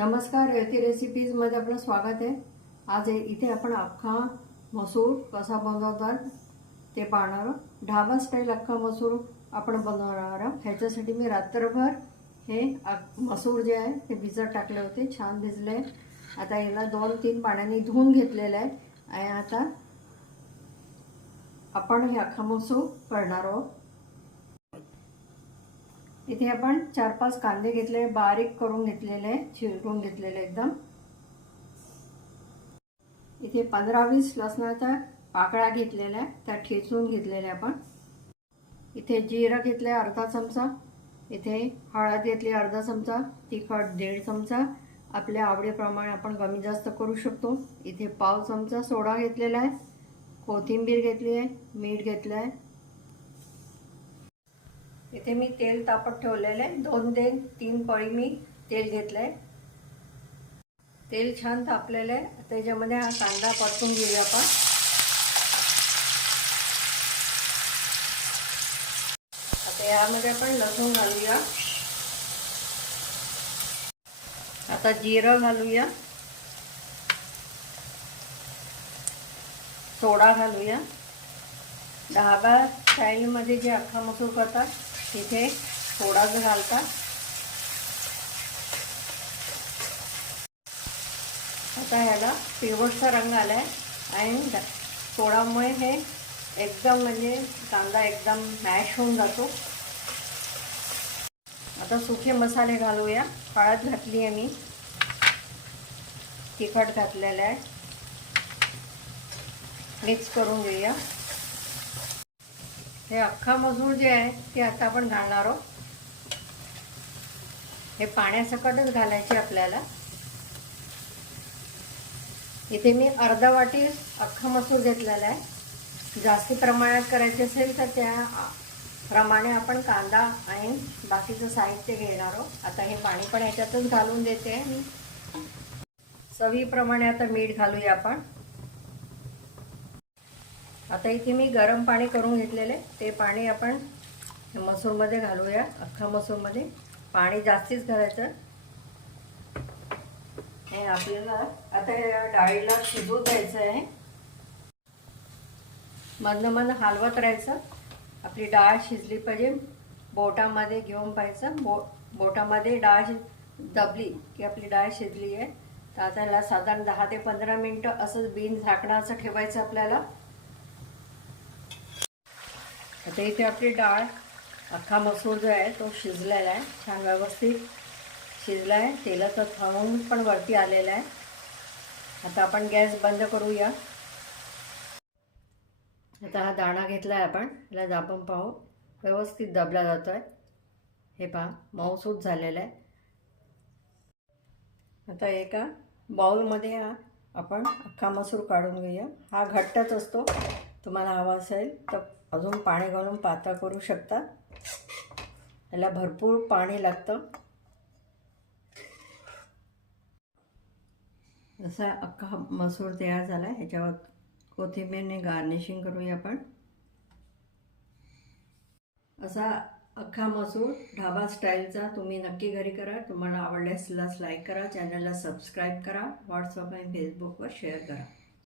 नमस्कार रेती रेसिपीजमध्ये आपलं स्वागत आहे. आज इथे आपण अख्खा मसूर कसा बनवतात ते पाहणार आहोत. ढाबा स्टाईल अख्खा मसूर आपण बनवणार आहोत. ह्याच्यासाठी मी रात्रभर हे मसूर जे आहे ते भिजत टाकले होते. छान भिजले. आता याला दोन तीन पाण्याने धुवून घेतलेलं आहे. आणि आता आपण हे अख्खा मसूर करणार आहोत. इथे आपण चार पाच कांदे घेतले बारीक करून घेतलेले चिरवून घेतलेले एकदम. इथे पंधरा वीस लसणाच्या पाकळ्या घेतलेल्या त्या ठेचून घेतलेल्या आपण. इथे जिरं घेतले अर्धा चमचा. इथे हळद घेतली अर्धा चमचा तिखट दीड चमचा. आपल्या आवडीप्रमाणे आपण कमी जास्त करू शकतो. इथे पाव चमचा सोडा घेतलेला आहे. कोथिंबीर घेतली आहे मीठ घेतलं आहे इथे मी तेल तापत ठेवलेलं आहे. दोन ते तीन पळी मी तेल घेतलं आहे तेल छान तापलेलं आहे. त्याच्यामध्ये हा कांदा परतून घेऊया आपण. आता यामध्ये आपण लसूण घालूया. आता जिरं घालूया. सोडा घालूया. ढाबा स्टाईलमध्ये जे अख्खा मसूर करतात तिथे थोडाच घालता. आता ह्याला पिवटचा रंग आला आहे आणि थोडामुळे हे एकदम म्हणजे कांदा एकदम मॅश होऊन जातो. आता सुके मसाले घालूया. हळद घातली आहे मी. तिखट घातलेलं आहे. मिक्स करून घेऊया. हे अख्खा मसूर जे आहे ते आता आपण घालणार आहोत. हे पाण्यासकटच घालायचे आपल्याला. इथे मी अर्धा वाटी अख्खा मसूर घेतलेला आहे. जास्ती प्रमाणात करायचे असेल तर त्या प्रमाणे आपण कांदा आणि बाकीचं साहित्य घेणार आहोत. आता हे पाणी पण याच्यातच घालून देते. मी चवीप्रमाणे आता मीठ घालूया आपण. आता इथे मी गरम पाणी करून घेतलेले ते पाणी आपण मसूरमध्ये घालूया. अख्खा मसूरमध्ये. पाणी जास्तीच घालायचं. हे आपल्याला आता या डाळीला शिजू द्यायचं आहे. मधनं मधनं हलवत राहायचं. आपली डाळ शिजली पाहिजे. बोटामध्ये घेऊन पाहायचं. बो बोटामध्ये डाळ दबली की आपली डाळ शिजली आहे. तर आता याला साधारण दहा ते पंधरा मिनटं असंच बिन झाकणं असं ठेवायचं आपल्याला. आता इथे आपली डाळ अख्खा मसूर जो आहे तो शिजलेला आहे. छान व्यवस्थित शिजला आहे तेलाचं थांबून पण वरती आलेला आहे. आता आपण गॅस बंद करूया. आता हा दाणा घेतला आहे आपण. याला दाबून पाहू. व्यवस्थित दबला जातो आहे हे पहा मऊसूत झालेला आहे. आता एका बाऊलमध्ये हा आपण अख्खा मसूर काढून घेऊया. हा घट्टच असतो. तुम्हाला हवा असेल तर अजून पाणी घालून पातळ करू शकता. याला भरपूर पाणी लागतं. जसा अख्खा मसूर तयार झाला आहे ह्याच्यावर कोथिंबीरने गार्निशिंग करूया आपण. असा अख्खा मसूर ढाबा स्टाईलचा तुम्ही नक्की घरी करा. तुम्हाला आवडल्यास लाईक करा चॅनलला सबस्क्राईब करा व्हॉट्सअप आणि फेसबुकवर शेअर करा.